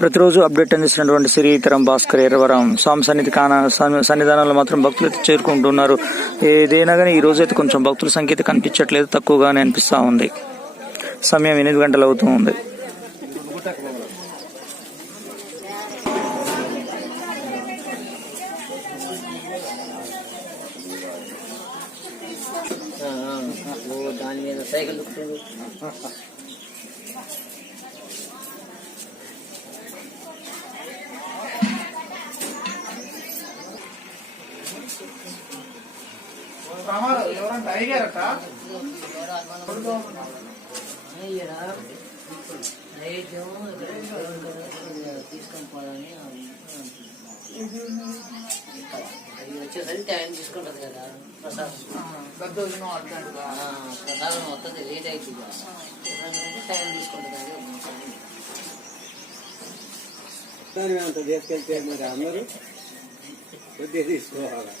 ప్రతిరోజు అప్డేట్ అందిస్తున్నటువంటి శ్రీతరం భాస్కర్ ఎర్రవరం స్వామి సన్నిధానంలో మాత్రం భక్తులు అయితే చేరుకుంటున్నారు. ఏదైనా కానీ ఈ రోజు అయితే కొంచెం భక్తుల సంఖ్య అయితే కనిపించట్లేదు, తక్కువగానే అనిపిస్తా ఉంది. సమయం 8 గంటలు అవుతూ ఉంది. దాని మీద సైకిల్ ఎవరంటే అయ్యారట తీసుకొని పోవాలని వచ్చేసరికి టైం తీసుకుంటది కదా ప్రసాదం. ప్రసాదం వస్తుంది, లేట్ అవుతుంది, టైం తీసుకుంటుంది. అంత తీసుకెళ్తే మరి అందరూ కొద్దిగా తీసుకోవాలి.